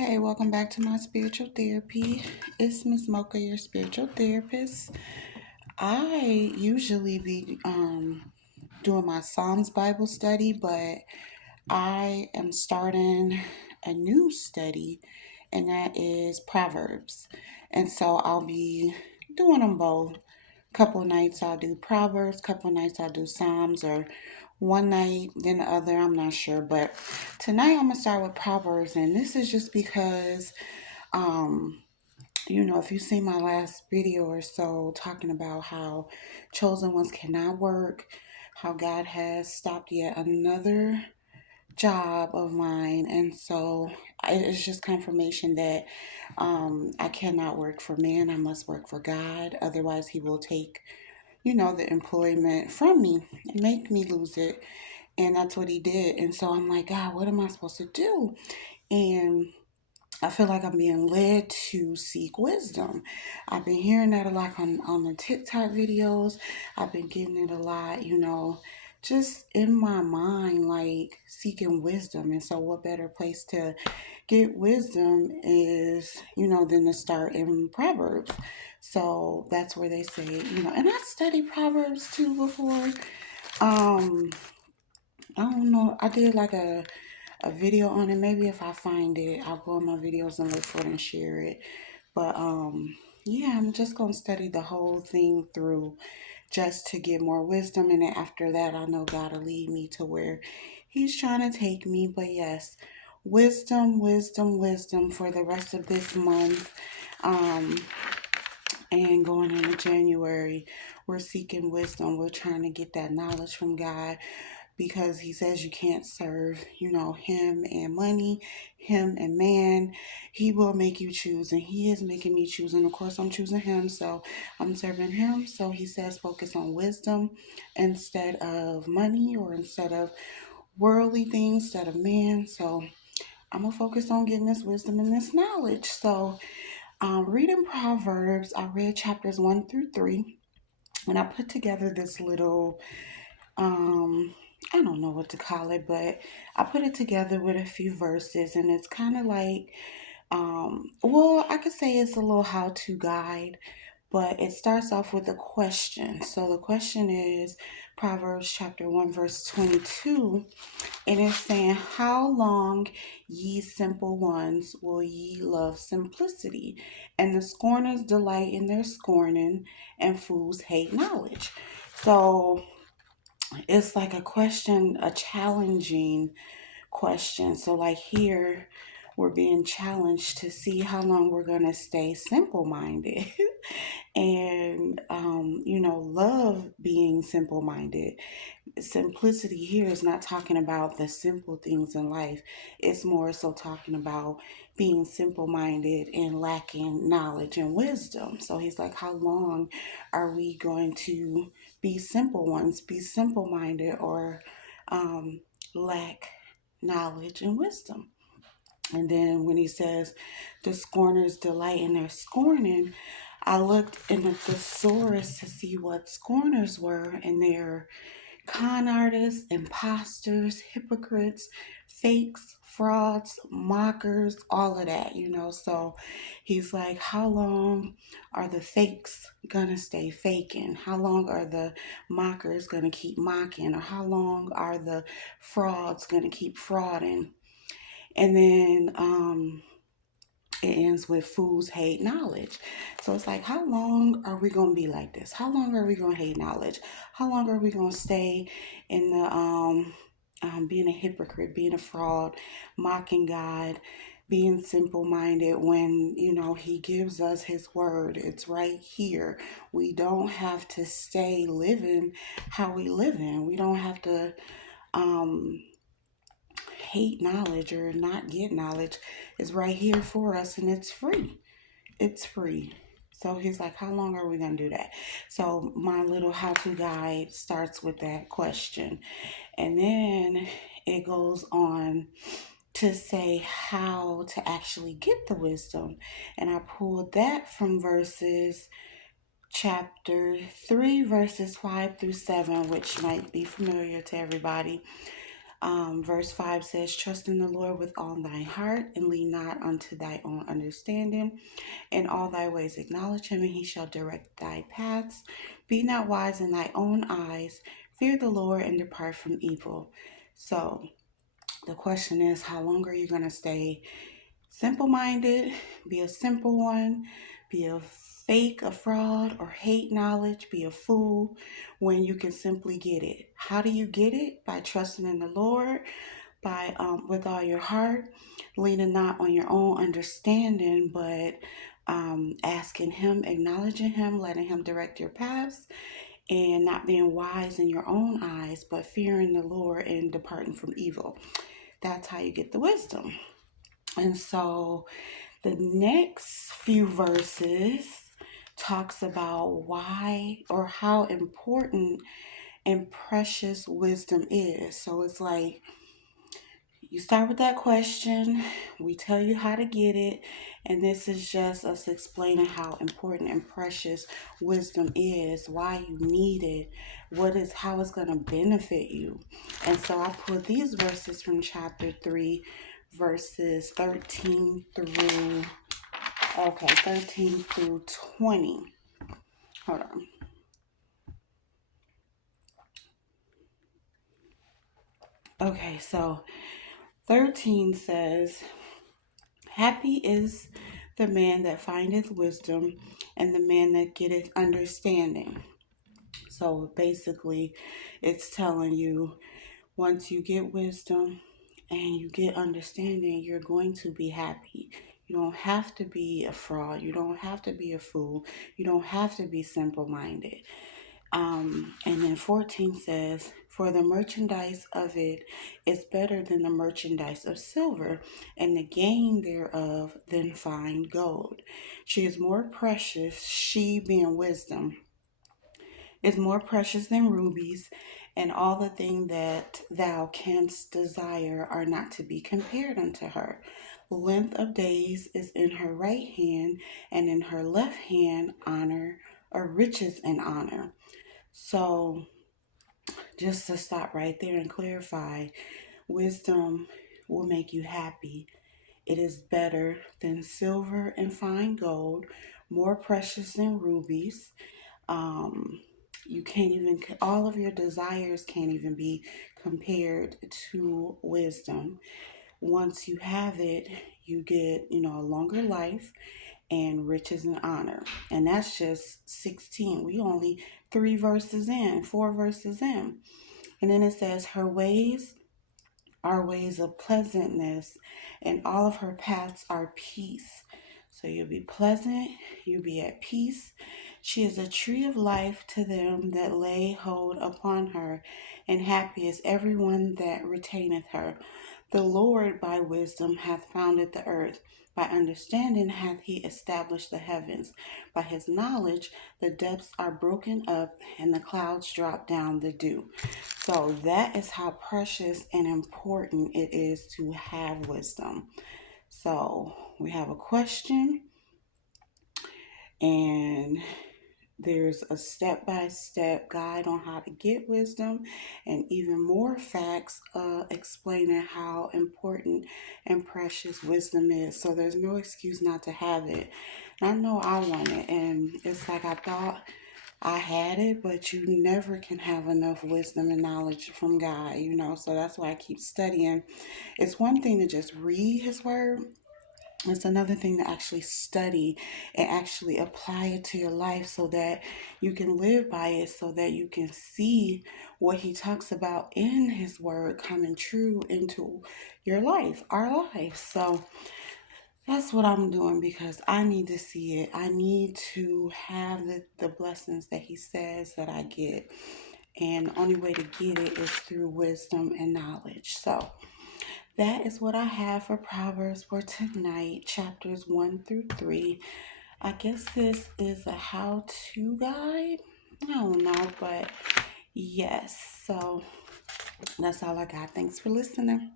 Hey, welcome back to my spiritual therapy. It's Miss Mocha, your spiritual therapist. I usually be doing my Psalms Bible study, but I am starting a new study, and that is Proverbs. And so I'll be doing them both. Couple nights I'll do Proverbs, couple nights I'll do Psalms, or one night then the other. I'm not sure, but tonight I'm gonna start with Proverbs, and this is just because um, if you see my last video or so talking about how chosen ones cannot work, how God has stopped yet another job of mine, and so it's just confirmation that I cannot work for man. I must work for God. Otherwise, He will take the employment from me and make me lose it. And that's what He did. And so I'm like, God, what am I supposed to do? And I feel like I'm being led to seek wisdom. I've been hearing that a lot on the TikTok videos. I've been getting it a lot, just in my mind, like seeking wisdom. And so, what better place to get wisdom is, than to start in Proverbs. So that's where they say, and I studied Proverbs too before. Um, I don't know. I did like a video on it. Maybe if I find it, I'll go on my videos and look for it and share it. But yeah, I'm just gonna study the whole thing through just to get more wisdom. And then after that, I know God will lead me to where He's trying to take me. But yes, wisdom, wisdom, wisdom for the rest of this month. Um, and going into January, we're seeking wisdom. We're trying to get that knowledge from God because He says you can't serve, Him and money, Him and man. He will make you choose, and He is making me choose. And of course, I'm choosing Him, so I'm serving Him. So He says focus on wisdom instead of money or instead of worldly things, instead of man. So I'm gonna focus on getting this wisdom and this knowledge. So, reading Proverbs, I read chapters 1 through 3, and I put together this little I don't know what to call it, but I put it together with a few verses, and it's kind of like, well, I could say it's a little how to guide, but it starts off with a question. So the question is Proverbs chapter 1, verse 22, and it's saying, how long, ye simple ones, will ye love simplicity? And the scorners delight in their scorning, and fools hate knowledge. So it's like a question, a challenging question. So, like here, we're being challenged to see how long we're going to stay simple minded and, love being simple minded. Simplicity here is not talking about the simple things in life, it's more so talking about being simple minded and lacking knowledge and wisdom. So he's like, how long are we going to be simple ones, be simple minded, or lack knowledge and wisdom? And then when he says the scorners delight in their scorning, I looked in the thesaurus to see what scorners were, and they're con artists, imposters, hypocrites, fakes, frauds, mockers, all of that. So he's like, how long are the fakes gonna stay faking? How long are the mockers gonna keep mocking? Or how long are the frauds gonna keep frauding? And then it ends with fools hate knowledge. So it's like, how long are we going to be like this? How long are we going to hate knowledge? How long are we going to stay in the being a hypocrite, being a fraud, mocking God, being simple minded when, He gives us His word? It's right here. We don't have to stay living how we live in. We don't have to um, hate knowledge or not get knowledge. Is right here for us, and it's free. It's free. So he's like, how long are we going to do that? So my little how-to guide starts with that question. And then it goes on to say how to actually get the wisdom. And I pulled that from verses chapter 3, verses 5 through 7, which might be familiar to everybody. Verse 5 says, "Trust in the Lord with all thine heart, and lean not unto thy own understanding. In all thy ways acknowledge him, and he shall direct thy paths. Be not wise in thy own eyes. Fear the Lord and depart from evil." So the question is, how long are you going to stay simple minded, be a simple one, be a fake, a fraud, or hate knowledge, be a fool when you can simply get it? How do you get it? By trusting in the Lord, by with all your heart, leaning not on your own understanding, but asking Him, acknowledging Him, letting Him direct your paths, and not being wise in your own eyes, but fearing the Lord and departing from evil. That's how you get the wisdom. And so the next few verses talks about why or how important and precious wisdom is. So it's like you start with that question, we tell you how to get it, and this is just us explaining how important and precious wisdom is, why you need it, how it's going to benefit you. And so I pulled these verses from chapter 3, verses 13 through 20. Hold on. Okay, so 13 says, "Happy is the man that findeth wisdom, and the man that getteth understanding." So basically, it's telling you once you get wisdom and you get understanding, you're going to be happy. You don't have to be a fraud. You don't have to be a fool. You don't have to be simple minded. And then 14 says, "For the merchandise of it is better than the merchandise of silver, and the gain thereof than fine gold. She is more precious, she being wisdom, is more precious than rubies, and all the thing that thou canst desire are not to be compared unto her. Length of days is in her right hand, and in her left hand honor, or riches and honor." So, just to stop right there and clarify, wisdom will make you happy. It is better than silver and fine gold, more precious than rubies. Um, you can't even, all of your desires can't even be compared to wisdom. Once you have it, you get, a longer life and riches and honor. And that's just 16. We only 4 verses in. And then it says, "Her ways are ways of pleasantness, and all of her paths are peace." So you'll be pleasant, you'll be at peace. "She is a tree of life to them that lay hold upon her, and happy is everyone that retaineth her. The Lord by wisdom hath founded the earth. By understanding hath he established the heavens. By his knowledge the depths are broken up, and the clouds drop down the dew." So that is how precious and important it is to have wisdom. So we have a question, and there's a step-by-step guide on how to get wisdom, and even more facts explaining how important and precious wisdom is. So there's no excuse not to have it. And I know I want it, and it's like I thought I had it, but you never can have enough wisdom and knowledge from God, So that's why I keep studying. It's one thing to just read His Word, it's another thing to actually study and actually apply it to your life so that you can live by it, so that you can see what He talks about in His Word coming true into your life, our life. So that's what I'm doing because I need to see it. I need to have the blessings that He says that I get. And the only way to get it is through wisdom and knowledge. So that is what I have for Proverbs for tonight, chapters 1 through 3. I guess this is a how-to guide. I don't know, but yes. So that's all I got. Thanks for listening.